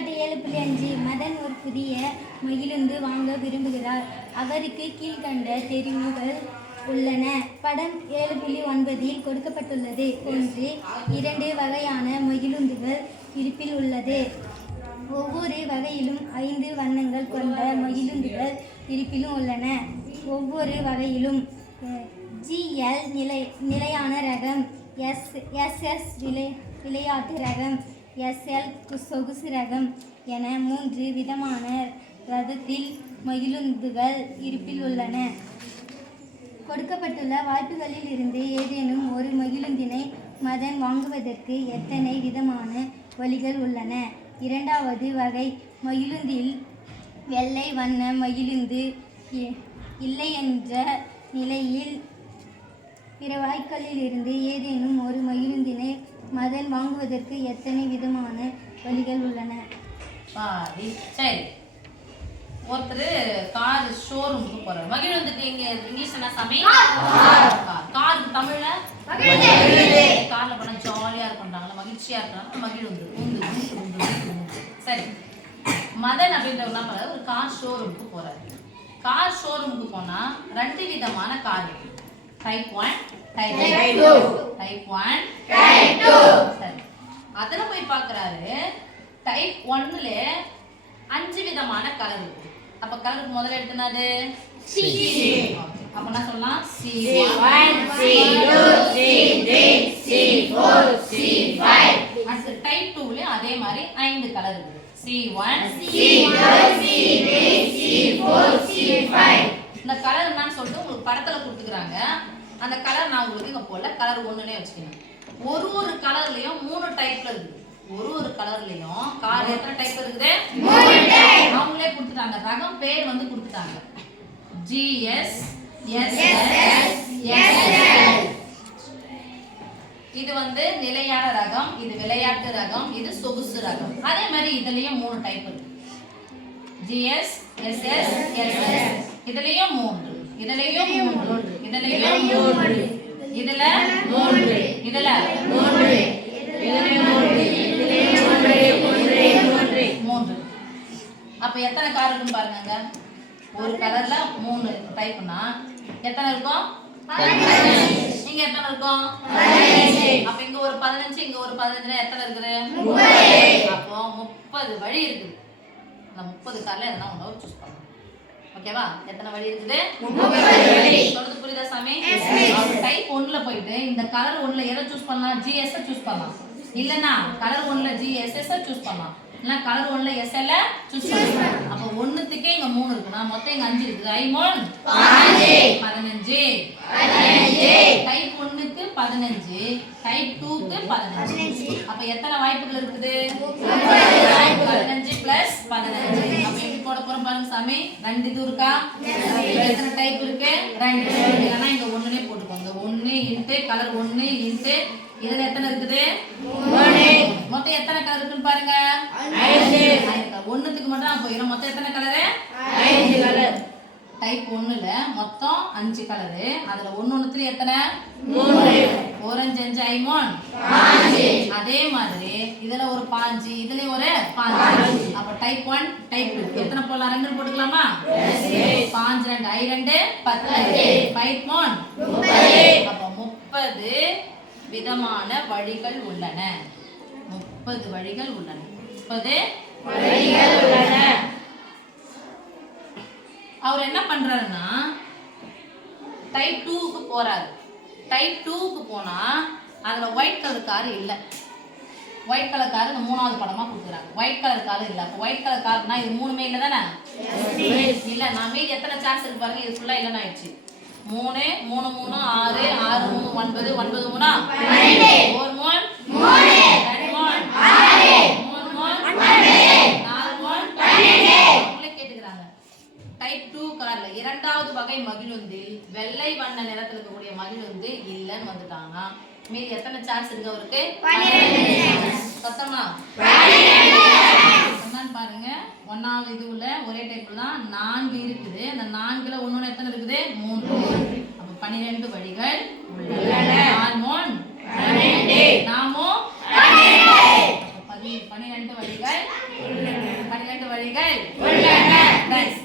எடுத்துக்காட்டு 7.5 மதன் ஒரு புதிய மகிழுந்து வாங்க விரும்புகிறார். அவருக்கு கீழ்கண்ட தெரிவுகள் உள்ளன. படம் 7.9 கொடுக்கப்பட்டுள்ளது. 1. 2 வகையான மகிழுந்துகள் இருப்பில் உள்ளது. ஒவ்வொரு வகையிலும் 5 வண்ணங்கள் கொண்ட மகிழுந்துகள் இருப்பிலும் உள்ளன. ஒவ்வொரு வகையிலும் GL நிலையான ரகம், SS விளையாட்டு ரகம், SL சொகுசு ரகம் என 3 விதமான ரகத்தில் மகிழுந்துகள் இருப்பில் உள்ளன. கொடுக்கப்பட்டுள்ள வாய்ப்புகளில் இருந்து ஏதேனும் ஒரு மகிழுந்தினை மதன் வாங்குவதற்கு எத்தனை விதமான வழிகள் உள்ளன? இரண்டாவது வகை மகிழுந்தில் வெள்ளை வண்ண மகிழுந்து இல்லை என்ற நிலையில் பிற வாய்ப்புகளில் இருந்து ஏதேனும் ஒரு மகிழுந்தினை மதன் வாங்குவதற்கு எத்தனை விதமான வழிகள் உள்ளன? சரி, ஒருத்தர் கார் ஷோரூமுக்கு போறாரு. மகிழுந்துக்கு இங்கிலீஷ் என்ன சாமி? காருக்கு தமிழ்ல கார்ல போனா ஜாலியா இருக்கும்றாங்களா, மகிழ்ச்சியா இருக்காங்க, மகிழுந்து. சரி, மதன் அப்படின்றவங்க என்ன ஒரு கார் ஷோரூமுக்கு போறாரு. கார் ஷோரூமுக்கு போனா 2 விதமான கார் இருக்கு. Type 1, type 2. Type 1, type 2. சரி, அதுல போய் பார்க்கறாரு. டைப் 1ல 5 விதமான கலர் இருக்கு. அப்ப கலருக்கு முதல்ல எடுத்துனது C. அப்ப என்ன சொல்லலாம்? C1, C2, C3, C4, C5. அடுத்து டைப் 2ல அதே மாதிரி 5 கலர் இருக்கு. C1, C2, C3, C4, C5. இந்த கலர் என்னன்னு சொல்லிட்டு உங்களுக்கு படத்துல கொடுத்துக்கிறாங்க. அந்த கலர் நான் உங்களுக்கு இங்க போல கலர் 1னே வச்சுக்கணும். ஒரு கலர்லயும் 3 டைப்ல இருக்கு. ஒரு கலர்லயும் கார் எத்தனை டைப் இருக்குது? 3 டைப். அவங்களே கொடுத்துட்டாங்க. ரகம் பேர் வந்து கொடுத்துட்டாங்க. GS, SS, SL. இது வந்து நிலையான ரகம், இது விளையாட்டு ரகம், இது சொகுசு ரகம். அதே மாதிரி இதுலயும் 3 டைப் இருக்கு. GS, SS, SL. இதுலயும் 3, இதுலயும் 3, இதுலயும் 3, இதுல 3, இதுல 3, இதுலயும் 3. அப்ப எத்தனை கார் இருக்குன்னு பாருங்க. ஒரு கலர்ல 3 டைப்னா எத்தனை இருக்கும்? 15. இங்க எத்தனை இருக்கும்? 15. அப்ப இங்க ஒரு 15, இங்க ஒரு 15னா எத்தனை இருக்குது? 30. அப்போ 30 வழி இருக்குது. அந்த 30 கார்ல எதனா ஒண்ணு சூஸ் பண்ணலாம். ஓகேவா? எத்தனை வழி இருக்குது? 30 வழி. சொல்றது புரியுதா சாமி? டைப் 1ல போயிட்டு இந்த கலர் 1ல எதை சூஸ் பண்ணலாம்? GS சூஸ் பண்ணலாம். இல்லனா கலர் 1ல GSS சூஸ் பண்ணலாம். இல்ல கலர் 1ல SL சூஸ் பண்ணலாம். அப்ப ஒண்ணுத்துக்கே இங்க 3 இருக்குனா மொத்தம் இங்க 5 இருக்குது. I1 15. டைப் 1க்கு 15, டைப் 2க்கு 15. அப்ப எத்தனை வாய்ப்புகள் இருக்குது? 15 + 15. அப்ப எப்படி போட போறோம் பாருங்க சாமி. 2 இது இருக்கா? எத்தனை டைப் இருக்கு? 2. இல்லனா இங்க 1னே போட்டுக்கோங்க. 1 இன்டு கலர் 1 இன்டு இதுல எத்தனை இருக்குது? 3. மொத்தம் எத்தனை கலர் இருக்குன்னு பாருங்க. 5. ஒண்ணுத்துக்கு மட்டும் போயிடும். மொத்தம் எத்தனை கலர்? 5 கலர். டைப் 1ல மொத்தம் 5 கலர். அதுல ஒண்ணுத்துல எத்தனை? 3. orange 5 I1 5. அதே மாதிரி இதுல ஒரு 5, இதுல ஒரு 5. அப்ப டைப் 1, டைப் 2 எத்தனை போடலாம்? 2 போட்டுக்கலாமா? 5 2 I2 10. டைப் 1 30. அப்ப 30 விதமான வழிகள் உள்ளன. 30 வழிகள் உள்ளன. 30 வழிகள் உள்ளன. அவர் என்ன பண்றாருன்னா டைப் 2க்கு போறாரு. டைப் 2க்கு போனா அதுல ஒயிட் கலர் கார் இல்ல. ஒயிட் கலர் கார் இந்த 3வது படமா கொடுக்குறாங்க. ஒயிட் கலர் கார் இல்ல. அப்ப ஒயிட் கலர் கார்னா இது 3மே இல்ல தானே? இல்ல. நான் மீதி எத்தனை சான்ஸ் இருக்கு பாருங்க. இது ஃபுல்லா இல்லன்னு ஆயிடுச்சு. 3 3 3 6 6 3 9 9 3 12 4 3 3 2 3 6 3 3 12 4 3 12. அவங்களே கேட்டுக்கறாங்க. டைப் 2 கார்ல இரண்டாவது வகை மகிழுந்தில் வெள்ளை வண்ண நிறத்துல இருக்கக்கூடிய மகிழுந்து இல்லன்னு வந்துட்டாங்க. மீதி எத்தனை சான்ஸ் இருக்கு அவருக்கு? 12. சத்தமா 12. என்னன்னு பாருங்க. 1வது இதுல ஒரே டைப்ல தான் 4 இருக்குது. அந்த 4ல ஒண்ணு எத்தனை இருக்குது? 3. அப்ப 12 வழிகள் உள்ளன. 4 3 12. நாமோ 12. 12 வழி வழிகள் 12 வழிகள். Nice.